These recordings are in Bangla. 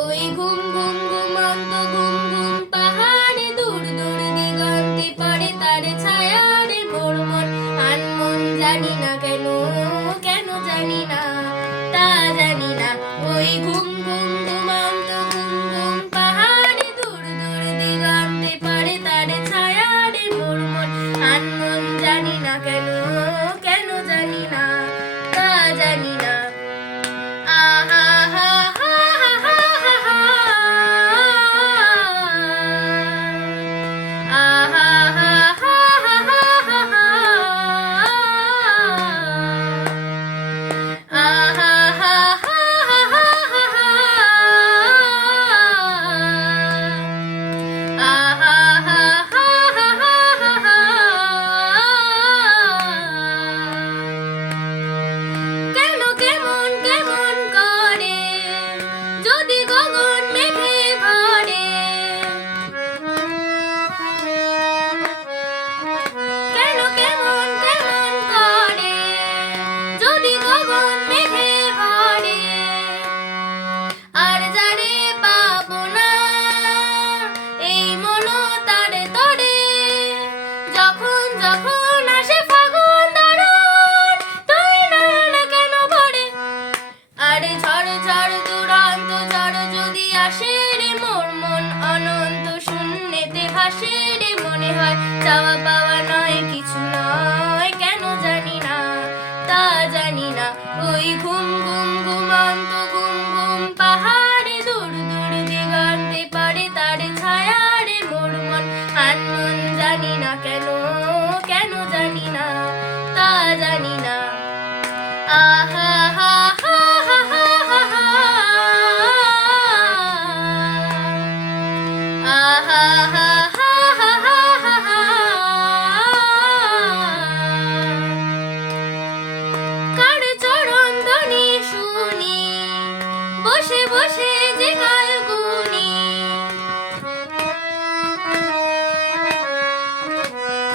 ওই ঘুম ঘুম ঘুমন্ত ঘুম ঘুম পাহাড়ে দূর দূর দিগন্তে পড়ে তার ছায়া রে মোর মন আনমন জানি না কেন, কেন জানি না, তা জানি না। ওই ঘুম ঘুম ঘুমন্ত ঘুম ঘুম পাহাড়ে দূর দূর দিগন্তে পড়ে তার ছায়া রে মোর মন আনমন জানি না কেন, কেন জানি না, তা জানি না। আহা হা হা হা হা হা আহা হা হা হা হা হা আহা হা হা হা হা আহা হা হা হা হা কেন কেমন কেমন করে যদি গগন মেঘে ভরে, কেন কেমন কেমন করে যদি গগন মেঘে ভরে, আর যারে পাবো না এই মনো তার তরে, যখন যখন আসে ফাগুন দরুন তুই নয়ন কেন ভরে, আরে ঝড় ঝড় দুরন্ত ঝড় যদি আসে রে মোর মন অনন্ত শূন্যেতে ভাসে রে, মনে হয় চাওয়া পাওয়া নয় কিছু নয়, কেন জানি না, তা জানি না। ওই ঘুম ঘুম ঘুমন্ত ঘুম ঘুম পাহাড়ে দূর দূর দিগন্তে পড়ে তার ছায়া রে মোর মন আনমন জানি না কেন, কেন জানি না, তা জানি না। আহা হা হা হা হা হা আহা হা হা হা হা হা কার চরণ ধ্বনি শুনি বসে বসে যে কাল গুনি,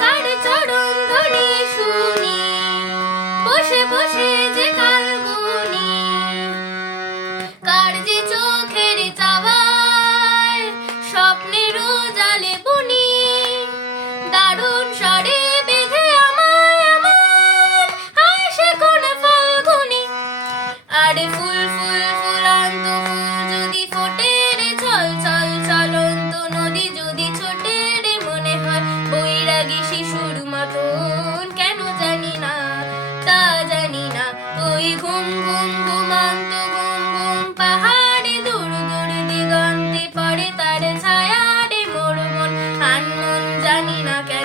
কার চরণ ধ্বনি শুনি বসে বসে যে কাল গুনি, কার যে চোখের চাওয়ায় স্বপ্নের জালে বুনি, দারুণ স্বরে বেঁধে আমায় আমার হাসে কোন ফাল্গুনি, আরে ফুল ফুল ফুলান্ত ফুল যদি ফোটে রে ছল ছল চলন্ত নদী যদি ছোটে রে, মনে হয় বৈরাগী শিশুর মতন, কেন জানি না, তা জানি না। ওই ঘুম ঘুম ঘুমন্ত ঘুম ঘুম পাহাড়ে দূর দূর দিগন্তে পড়ে তার ছায়া রে মোর মন আনমন জানি না কেন।